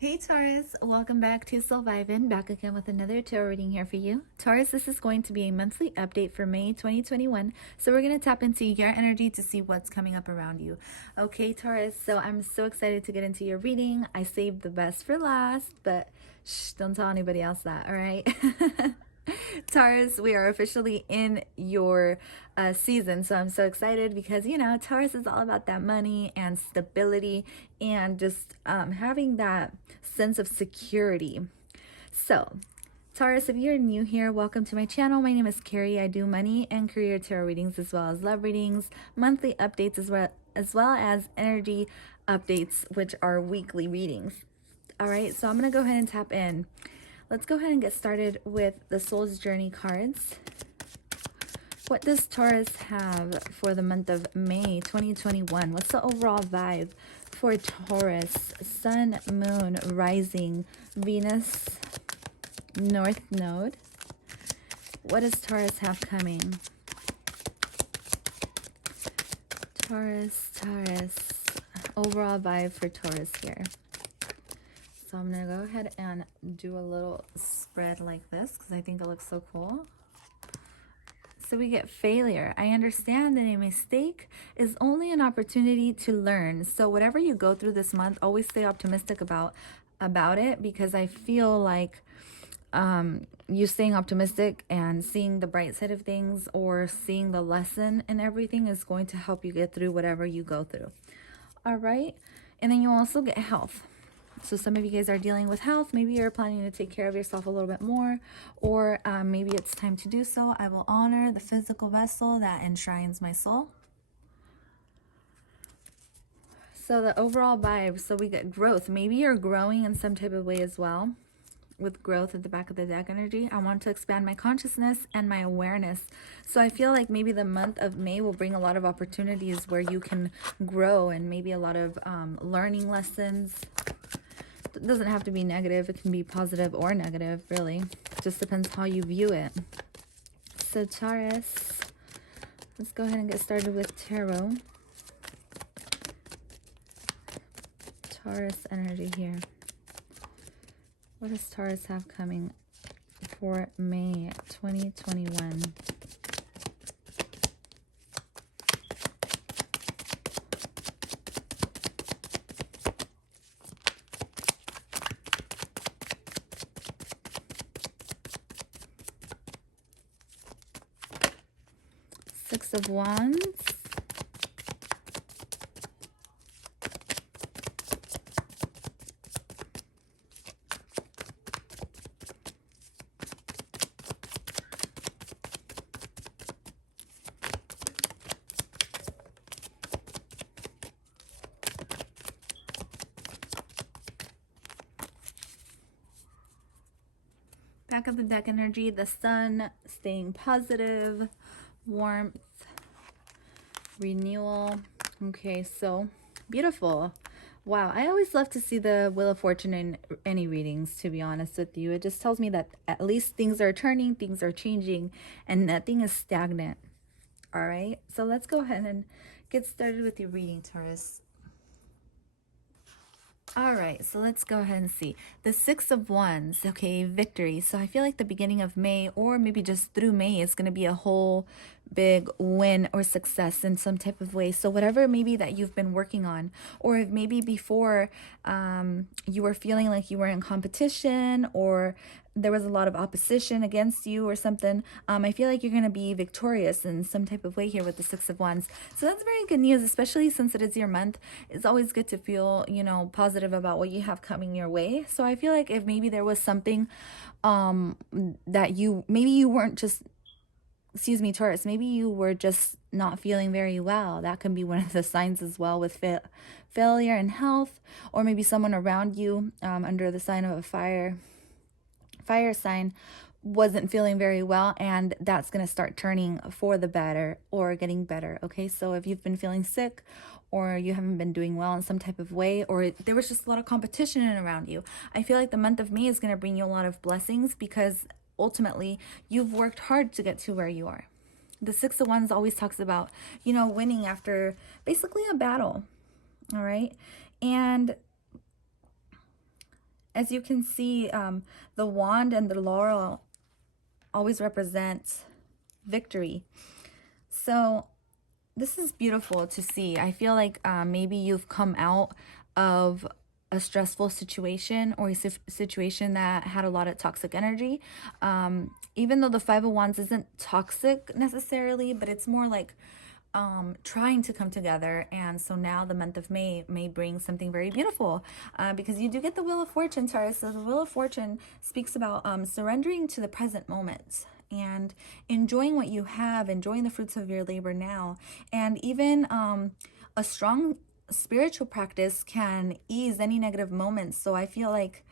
Hey Taurus, welcome back to Survivin', back again with another tarot reading here for you. Taurus, this is going to be a monthly update for May 2021. So we're going to tap into your energy to see what's coming up around you. Okay, Taurus, so I'm so excited to get into your reading. I saved the best for last, but shh, don't tell anybody else that, all right? Taurus, we are officially in your season. So I'm so excited because, Taurus is all about that money and stability and just having that sense of security. So, Taurus, if you're new here, welcome to my channel. My name is Carrie. I do money and career tarot readings as well as love readings, monthly updates as well as energy updates, which are weekly readings. All right, so I'm going to go ahead and tap in. Let's go ahead and get started with the Soul's Journey cards. What does Taurus have for the month of May 2021? What's the overall vibe for Taurus? Sun, Moon, Rising, Venus, North Node. What does Taurus have coming? Taurus. Overall vibe for Taurus here. So I'm going to go ahead and do a little spread like this because I think it looks so cool. So we get failure. I understand that a mistake is only an opportunity to learn. So whatever you go through this month, always stay optimistic about it, because I feel like you staying optimistic and seeing the bright side of things or seeing the lesson in everything is going to help you get through whatever you go through. All right. And then you also get health. So some of you guys are dealing with health. Maybe you're planning to take care of yourself a little bit more, or maybe it's time to do so. I will honor the physical vessel that enshrines my soul. So the overall vibe, so we get growth. Maybe you're growing in some type of way as well. With growth at the back of the deck energy, I want to expand my consciousness and my awareness. So I feel like maybe the month of May will bring a lot of opportunities where you can grow, and maybe a lot of learning lessons. It doesn't have to be negative. It can be positive or negative, really. It just depends how you view it. So Taurus, let's go ahead and get started with tarot. Taurus energy here. What does Taurus have coming for May 2021? Six of Wands. Back of the deck energy, the sun, staying positive, warmth, renewal. Okay, so beautiful. Wow, I always love to see the Wheel of Fortune in any readings, to be honest with you. It just tells me that at least things are turning, things are changing, and nothing is stagnant. All right, so let's go ahead and get started with your reading, Taurus. All right, so let's go ahead and see. The Six of Wands, okay, victory. So I feel like the beginning of May, or maybe just through May, is going to be a whole big win or success in some type of way. So whatever maybe that you've been working on, or if maybe before you were feeling like you were in competition, or there was a lot of opposition against you or something, I feel like you're going to be victorious in some type of way here with the Six of Wands. So that's very good news, especially since it is your month. It's always good to feel, positive about what you have coming your way. So I feel like if maybe there was something that maybe you weren't just, excuse me, Taurus, maybe you were just not feeling very well. That can be one of the signs as well, with failure in health, or maybe someone around you under the sign of a fire sign wasn't feeling very well, and that's going to start turning for the better or getting better. Okay, so if you've been feeling sick, or you haven't been doing well in some type of way, or there was just a lot of competition around you, I feel like the month of May is going to bring you a lot of blessings, because ultimately you've worked hard to get to where you are. The Six of Wands always talks about, winning after basically a battle. All right, and As you can see, the wand and the laurel always represent victory. So this is beautiful to see. I feel like maybe you've come out of a stressful situation, or a situation that had a lot of toxic energy. Even though the Five of Wands isn't toxic necessarily, but it's more like trying to come together. And so now the month of may bring something very beautiful, because you do get the Wheel of Fortune, Taurus. So the Wheel of Fortune speaks about surrendering to the present moment and enjoying what you have, enjoying the fruits of your labor now. And even a strong spiritual practice can ease any negative moments. So I feel like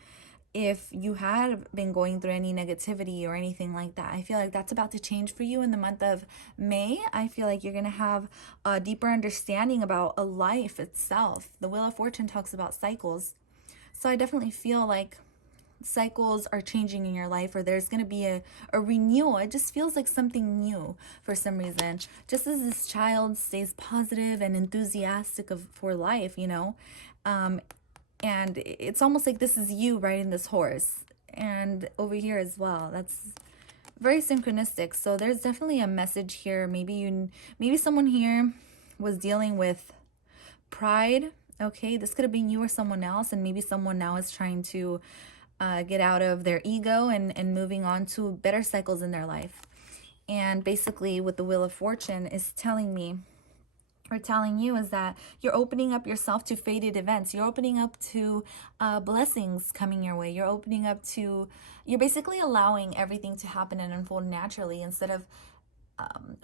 if you had been going through any negativity or anything like that, I feel like that's about to change for you in the month of May. I feel like you're going to have a deeper understanding about a life itself. The Wheel of Fortune talks about cycles. So I definitely feel like cycles are changing in your life, or there's going to be a renewal. It just feels like something new for some reason. Just as this child stays positive and enthusiastic for life, you know, and it's almost like this is you riding this horse, and over here as well. That's very synchronistic. So there's definitely a message here. Maybe someone here was dealing with pride. Okay, this could have been you or someone else, and maybe someone now is trying to get out of their ego and moving on to better cycles in their life. And basically what the Wheel of Fortune is telling me, or telling you, is that you're opening up yourself to fated events. You're opening up to blessings coming your way. You're basically allowing everything to happen and unfold naturally, instead of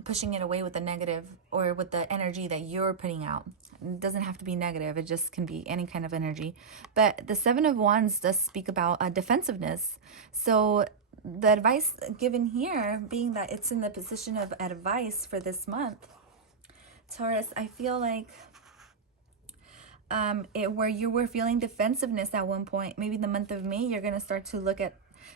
pushing it away with the negative or with the energy that you're putting out. It doesn't have to be negative. It just can be any kind of energy. But the Seven of Wands does speak about defensiveness. So the advice given here, being that it's in the position of advice for this month, Taurus, I feel like where you were feeling defensiveness at one point, maybe the month of May, you're going to start to look at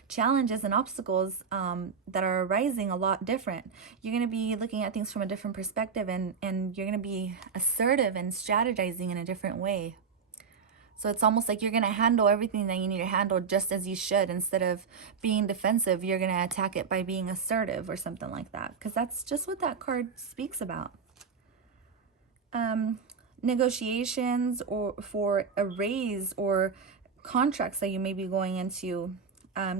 challenges and obstacles that are arising a lot different. You're going to be looking at things from a different perspective, and you're going to be assertive and strategizing in a different way. So it's almost like you're going to handle everything that you need to handle just as you should. Instead of being defensive, you're going to attack it by being assertive or something like that, because that's just what that card speaks about. Negotiations or for a raise or contracts that you may be going into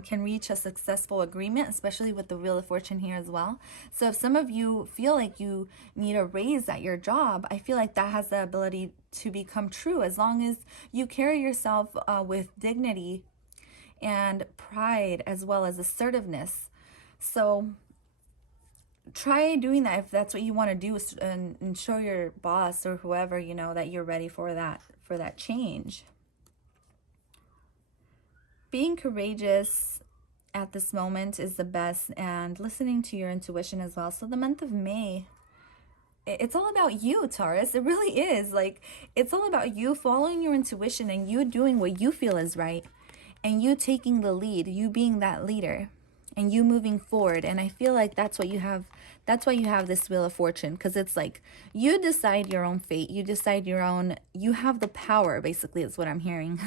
can reach a successful agreement, especially with the Wheel of Fortune here as well. So if some of you feel like you need a raise at your job, I feel like that has the ability to become true, as long as you carry yourself with dignity and pride, as well as assertiveness. So try doing that if that's what you want to do, and show your boss or whoever, you know, that you're ready for that change. Being courageous at this moment is the best, and listening to your intuition as well. So the month of May, it's all about you, Taurus. It really is. Like, it's all about you following your intuition and you doing what you feel is right, and you taking the lead, you being that leader, and you moving forward. And I feel like that's what you have. That's why you have this Wheel of Fortune, because it's like you decide your own fate. You decide your own, you have the power, basically, is what I'm hearing.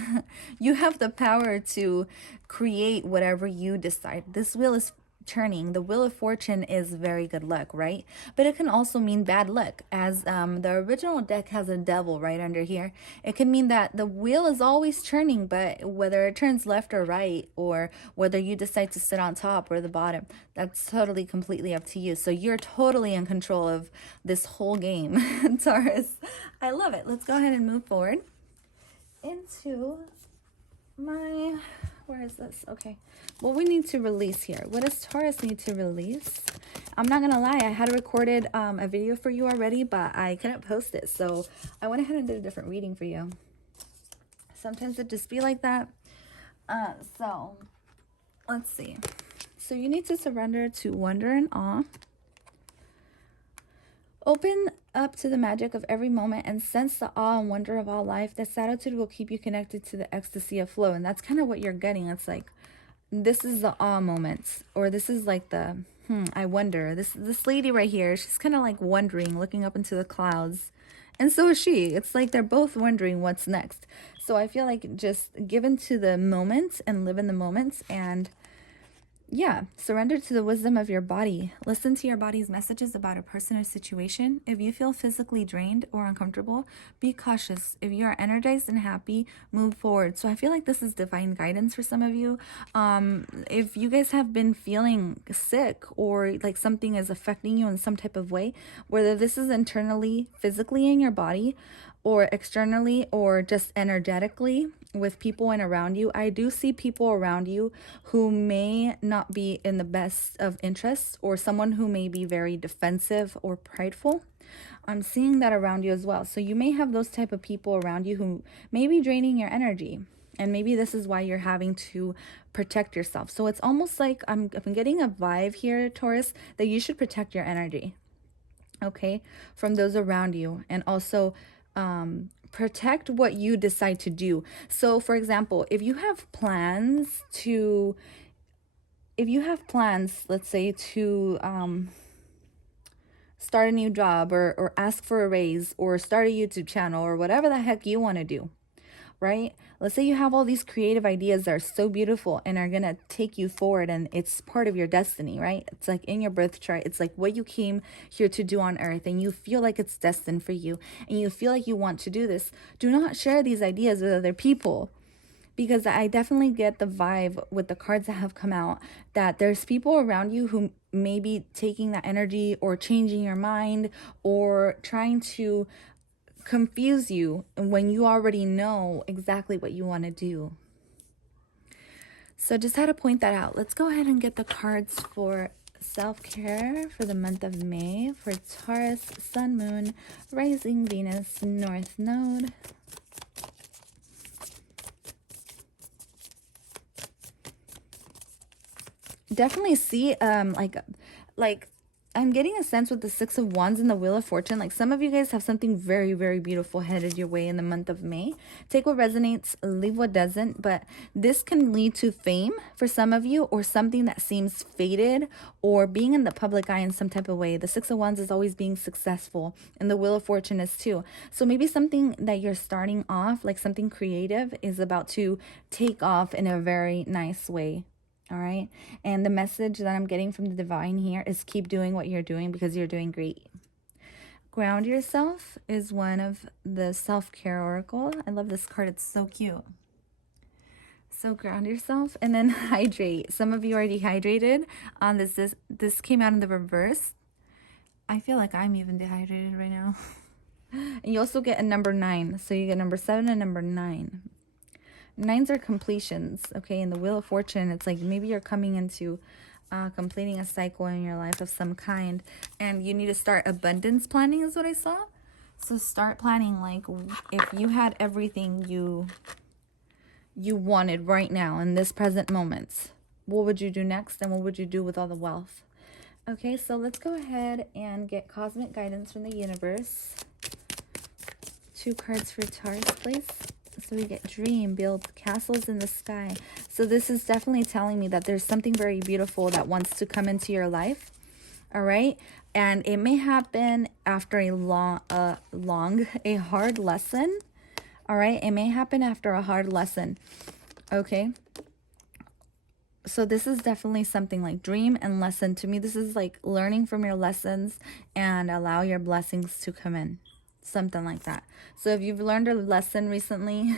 You have the power to create whatever you decide. This wheel is turning. The Wheel of Fortune is very good luck, right? But it can also mean bad luck, as the original deck has a devil right under here. It can mean that the wheel is always turning, but whether it turns left or right, or whether you decide to sit on top or the bottom, that's totally completely up to you. So you're totally in control of this whole game, Taurus. I love it. Let's go ahead and move forward into my, where is this? Okay. What we need to release here. What does Taurus need to release? I'm not going to lie. I had recorded a video for you already, but I couldn't post it. So I went ahead and did a different reading for you. Sometimes it just be like that. So let's see. So you need to surrender to wonder and awe. Open up to the magic of every moment and sense the awe and wonder of all life. This attitude will keep you connected to the ecstasy of flow. And that's kind of what you're getting. It's like, this is the awe moments, or this is like the, I wonder. This lady right here, she's kind of like wondering, looking up into the clouds And so is she. It's like they're both wondering what's next. So I feel like just give into the moment and live in the moments, and yeah, surrender to the wisdom of your body. Listen to your body's messages about a person or situation. If you feel physically drained or uncomfortable, be cautious. If you are energized and happy, move forward. So I feel like this is divine guidance for some of you. If you guys have been feeling sick, or like something is affecting you in some type of way, whether this is internally, physically in your body, or externally, or just energetically with people and around you, I do see people around you who may not be in the best of interests, or someone who may be very defensive or prideful. I'm seeing that around you as well. So you may have those type of people around you who may be draining your energy. And maybe this is why you're having to protect yourself. So it's almost like I'm getting a vibe here, Taurus, that you should protect your energy, okay, from those around you. And also protect what you decide to do. So for example, if you have plans, let's say, to start a new job, or ask for a raise, or start a YouTube channel, or whatever the heck you want to do, right? Let's say you have all these creative ideas that are so beautiful and are going to take you forward, and it's part of your destiny, right? It's like in your birth chart. It's like what you came here to do on earth, and you feel like it's destined for you, and you feel like you want to do this. Do not share these ideas with other people, because I definitely get the vibe with the cards that have come out that there's people around you who may be taking that energy, or changing your mind, or trying to confuse you when you already know exactly what you want to do. So just had to point that out. Let's go ahead and get the cards for self-care for the month of May for Taurus, Sun, Moon, Rising, Venus, North Node. Definitely see like I'm getting a sense with the Six of Wands and the Wheel of Fortune, like some of you guys have something very, very beautiful headed your way in the month of May. Take what resonates, leave what doesn't, but this can lead to fame for some of you, or something that seems faded, or being in the public eye in some type of way. The Six of Wands is always being successful, and the Wheel of Fortune is too. So maybe something that you're starting off, like something creative, is about to take off in a very nice way. All right. And the message that I'm getting from the divine here is keep doing what you're doing, because you're doing great. Ground yourself is one of the self-care oracle. I love this card. It's so cute. So ground yourself, and then hydrate. Some of you are dehydrated. This came out in the reverse. I feel like I'm even dehydrated right now. And you also get a number 9. So you get number 7 and number 9. 9s are completions, okay? In the Wheel of Fortune, it's like maybe you're coming into completing a cycle in your life of some kind, and you need to start abundance planning is what I saw. So start planning, like if you had everything you wanted right now in this present moment, what would you do next, and what would you do with all the wealth? Okay, so let's go ahead and get cosmic guidance from the universe. 2 cards for Taurus, please. So we get dream, build castles in the sky. So this is definitely telling me that there's something very beautiful that wants to come into your life. All right. And it may happen after a hard lesson. All right. It may happen after a hard lesson. Okay. So this is definitely something like dream and lesson. To me, this is like learning from your lessons and allow your blessings to come in. Something like that. So if you've learned a lesson recently,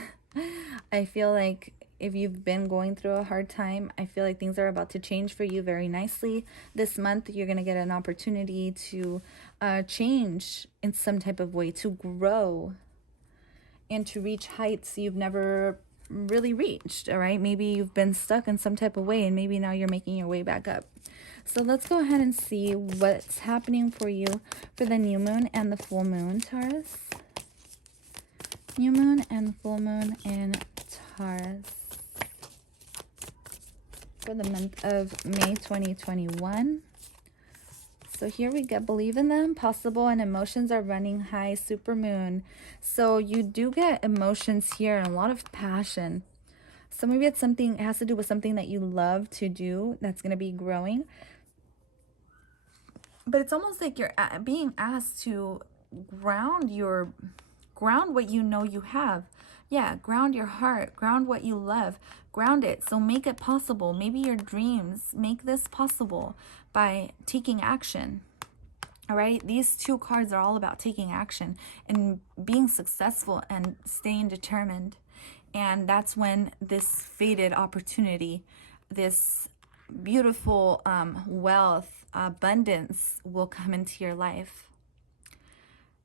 I feel like if you've been going through a hard time, I feel like things are about to change for you very nicely. This month, you're going to get an opportunity to change in some type of way, to grow and to reach heights you've never really reached, all right? Maybe you've been stuck in some type of way, and maybe now you're making your way back up. So let's go ahead and see what's happening for you for the new moon and the full moon, Taurus. New moon and full moon in Taurus for the month of May 2021. So here we get believe in them, possible, and emotions are running high, super moon. So you do get emotions here and a lot of passion. So maybe it's something, it has to do with something that you love to do that's going to be growing. But it's almost like you're being asked to ground what you know you have. Yeah, ground your heart, ground what you love, ground it. So make it possible. Maybe your dreams, make this possible by taking action. All right, these two cards are all about taking action and being successful and staying determined. And that's when this fated opportunity, this beautiful wealth, abundance will come into your life.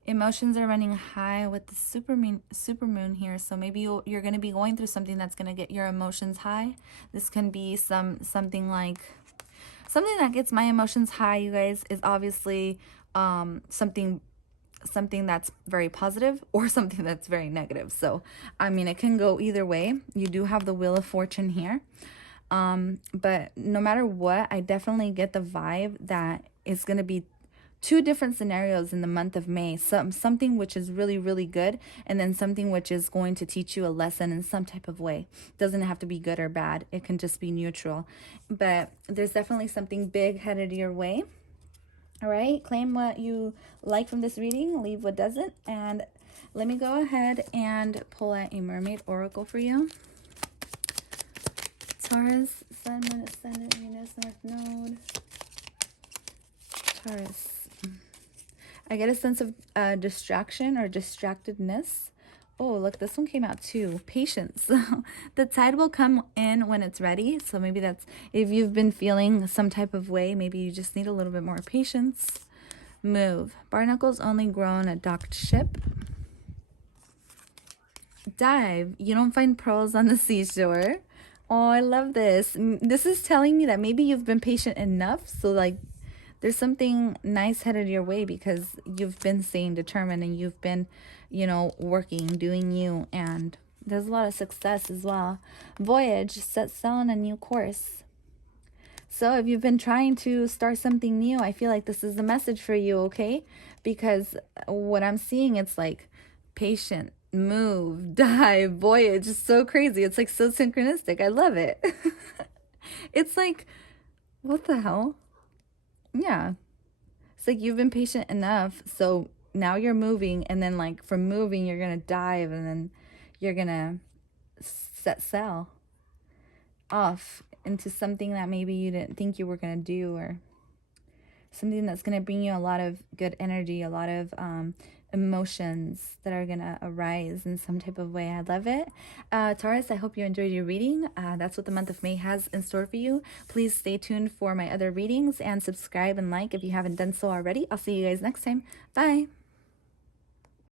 Emotions are running high with the supermoon here, so maybe you're going to be going through something that's going to get your emotions high. This can be something that gets my emotions high, you guys, is obviously something that's very positive or something that's very negative. So I mean, it can go either way. You do have the Wheel of Fortune here, but no matter what, I definitely get the vibe that it's going to be two different scenarios in the month of May. Something which is really, really good, and then something which is going to teach you a lesson in some type of way. Doesn't have to be good or bad. It can just be neutral. But there's definitely something big headed your way. All right, claim what you like from this reading, leave what doesn't. And let me go ahead and pull out a Mermaid Oracle for you. Taurus, Sun, Moon, Ascendant, Venus, North Node. Taurus. I get a sense of distraction or distractedness. Oh, look, this one came out too. Patience. The tide will come in when it's ready. So maybe that's, if you've been feeling some type of way, maybe you just need a little bit more patience. Move. Barnacles only grow on a docked ship. Dive. You don't find pearls on the seashore. Oh, I love this. This is telling me that maybe you've been patient enough. So like, there's something nice headed your way because you've been staying determined and you've been, you know, working, doing you, and there's a lot of success as well. Voyage, set sail on a new course. So if you've been trying to start something new, I feel like this is the message for you, okay? Because what I'm seeing, it's like patient, move, dive, voyage. It's so crazy. It's like so synchronistic. I love it. It's like, what the hell? Yeah, it's like you've been patient enough, so now you're moving, and then like from moving you're gonna dive, and then you're gonna set sail off into something that maybe you didn't think you were gonna do, or something that's gonna bring you a lot of good energy, a lot of emotions that are gonna arise in some type of way. I love it. Taurus, I hope you enjoyed your reading. That's what the month of May has in store for you. Please stay tuned for my other readings and subscribe and like if you haven't done so already. I'll see you guys next time. Bye.